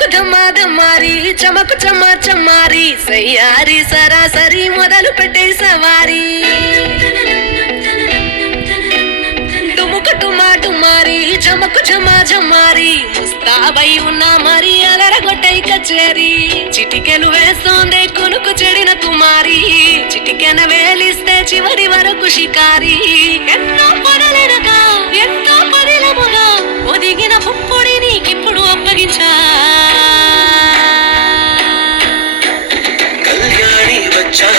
డుముకు ధమ్మారి చమకు చమ్మారి సయ్యారి సరాసరి మొదలు పెట్టే సవారీ డుముకు డుమారి చమకు చమ్మారి ముస్తాబై ఉన్నా మరి అదరగొట్టై కచేరి చిటికెను వేస్తోందే కొనుకు చెడిన కుమారి చిటికెన వేలిస్తే చివరి వరకు షికారి ఎన్నో పొరలెనగా ఎంతో పదిలముగా ఒదిగిన పుప్పొడి నీకిప్పుడు అప్పగించా కళ్యాణి వచ్చా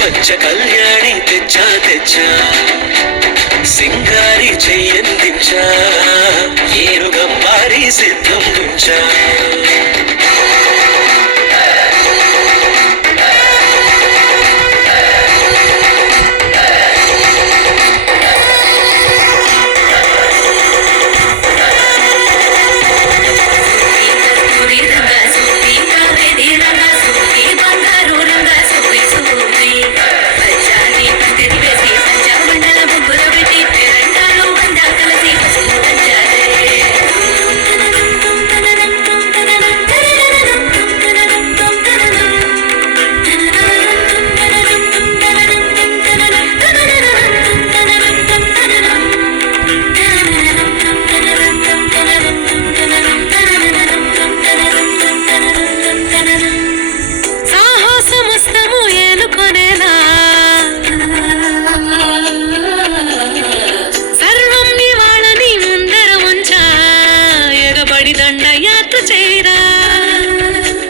వచ్చ కళ్యాణి తెచ్చా సింగారి చెయ్యందించా ఏరుగంబారి సిద్ధం గుంచా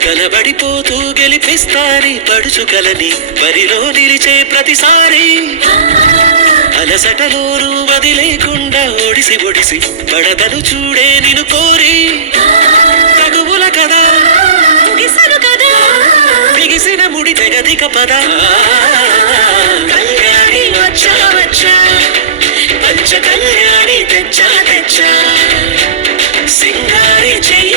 కలబడిపోతూ గెలిపిస్తాని పడుచుకలని బరిలో నిలిచే ప్రతిసారి అలసటలోనూ వదిలేకుండా ఒడిసి పడదను చూడే నిన్ను కోరి తగువుల కదా బిగిసిన ముడి తెగదిక పద కళ్యాణి వచ్చా పంచ కళ్యాణి తెచ్చా సింగారి చెయ్యి